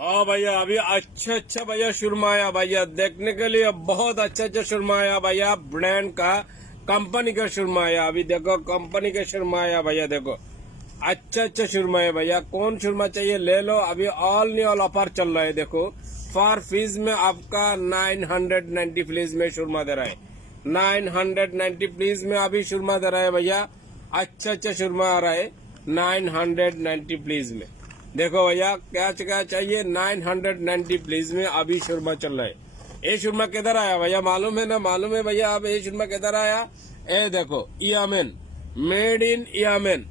हाँ भैया, अभी अच्छा अच्छा भैया सुरमा आया भैया, देखने के लिए बहुत अच्छा अच्छा सुरमा आया भैया। ब्रांड का, कंपनी का सुरमा आया। अभी देखो कंपनी का सुरमा आया भैया, देखो अच्छा अच्छा सुरमा है भैया। कौन सुरमा चाहिए ले लो, अभी ऑल न्यू ऑल ऑफर चल रहा है। देखो फॉर फीस में आपका 990 प्लीज में सुरमा दे रहा है। 990 प्लीज में अभी सुरमा दे रहा है भैया। अच्छा अच्छा सुरमा आ रहा है 990 प्लीज में। देखो भैया क्या क्या चाहिए, 990 प्लीज में अभी सुरमा चल रहा है। ये सुरमा किधर आया भैया, मालूम है ना? मालूम है भैया। अब ये सुरमा किधर आया? ये देखो Yemen, made in Yemen.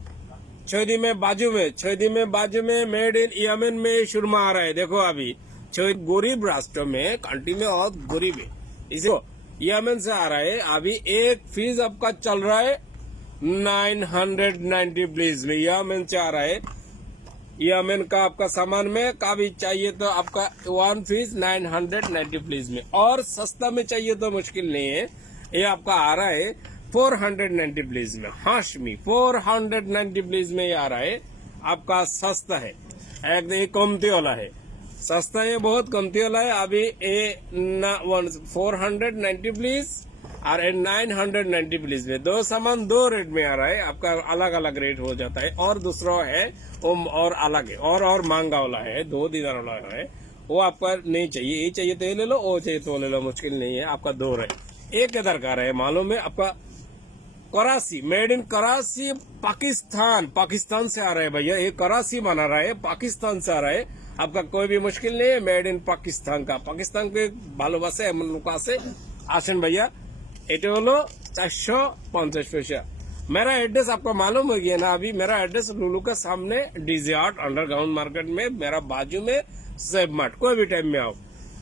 Saudi में बाजू में मेड इन यमन में सुरमा आ रहा है। देखो अभी गरीब राष्ट्र में, कंट्री में बहुत गरीब है, इसको यमन से आ रहा है। अभी एक फीस आपका चल रहा है 990 प्लीज में, यमन से आ रहा है। यमन का आपका सामान में काफी चाहिए तो आपका वन फीस 990 प्लीज में। और सस्ता में चाहिए तो मुश्किल नहीं है, ये आपका आ रहा है 490 प्लीज में। हाशमी 490 प्लीज में ये आ रहा है आपका। सस्ता है एकदम, कमती वाला है, सस्ता है, बहुत कमती वाला है। अभी ए 490 प्लीज और 990 प्लीज में दो सामान दो रेट में आ रहा है आपका। अलग अलग रेट हो जाता है। और दूसरा है वो और अलग है, और महंगा वाला है, 2 दिनार वाला है, वो आपका नहीं चाहिए। ये चाहिए तो ये ले लो, वो चाहिए तो ले लो, मुश्किल नहीं है। आपका 2 रेट। एक इधर का है मालूम है आपका, कराची, मेड इन कराची पाकिस्तान से आ रहा है भैया। ये कराची बना रहा है, पाकिस्तान से आ रहा है आपका। कोई भी मुश्किल नहीं है, मेड इन पाकिस्तान का। पाकिस्तान के ভালোবাসে এমন লোক আছে, আসেন भैया। এটা হলো 450 पैसा। मेरा एड्रेस आपको मालूम हो गया ना? अभी मेरा एड्रेस लुलू के सामने डीजे आर्ट अंडरग्राउंड मार्केट में, मेरा बाजू में सेब मार्ट। कोई भी टाइम में आओ।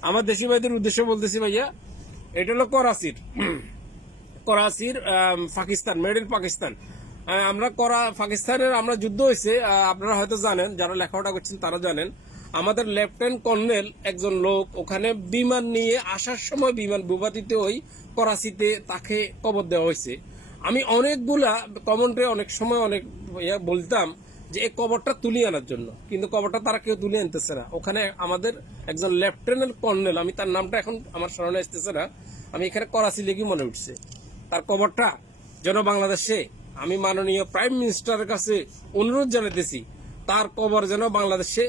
আমার দেশি ভাইদের উদ্দেশ্য বলতেছি ভাইয়া, এটা হলো করাচির পাকিস্তান, মেড ইন পাকিস্তান। আমরা পাকিস্তানের আমরা যুদ্ধ হয়েছে, আপনারা হয়তো জানেন, যারা লেখাপড়া করছেন তারা জানেন। আমাদের লেফটেন্যান্ট কর্নেল একজন লোক ওখানে বিমান নিয়ে আসার সময় বিমান ভূপাতিত হই করাচিতে, তাকে কবর দেওয়া হয়েছে। আমি অনেকগুলা কমেন্টে অনেক সময় অনেক বলতাম যে এই কবরটা তুলে আনার জন্য, কিন্তু কবরটা তারা কেউ তুলে আনতেছে না। ওখানে আমাদের একজন লেফটেন্যান্ট কর্নেল, আমি তার নামটা এখন আমার স্মরণে আসতেছে না, আমি এখানে করাচি লেগে মনে উঠছে, তার কবরটা যেন বাংলাদেশে, আমি মাননীয় প্রাইম মিনিস্টারের কাছে অনুরোধ জানাতেছি তার কবর যেন বাংলাদেশে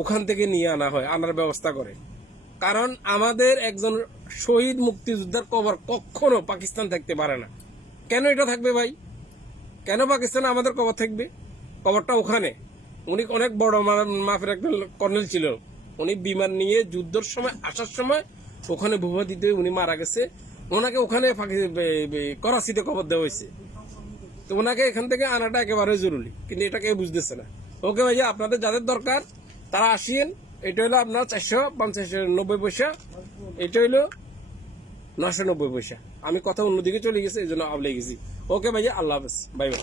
ওখান থেকে নিয়ে আনা হয়, আনার ব্যবস্থা করে। কারণ আমাদের একজন শহীদ মুক্তিযোদ্ধার কবর কখনো পাকিস্তান থাকতে পারে না। কেন এটা থাকবে ভাই? কেন পাকিস্তানে আমাদের কবর থাকবে? কবরটা ওখানে। উনি অনেক বড় মাপের একটা কর্নেল ছিল, উনি বিমান নিয়ে যুদ্ধের সময় আসার সময় ওখানে ভূপাতিত উনি মারা গেছে। ওনাকে ওখানে করাচিতে কবর দেওয়া হয়েছে, তো ওনাকে এখান থেকে আনাটা একেবারে জরুরি, কিন্তু এটা কেউ বুঝতেছে না। ওকে ভাইয়া, আপনাদের যাদের দরকার তারা আসেন। এটা হলো আপনার 490 পয়সা, এটা হলো 990 পয়সা। আমি কথা অন্যদিকে চলে গেছে, এই জন্য আবলে গেছি। ওকে ভাইয়া, আল্লাহ হাফেজ, বাই বাই।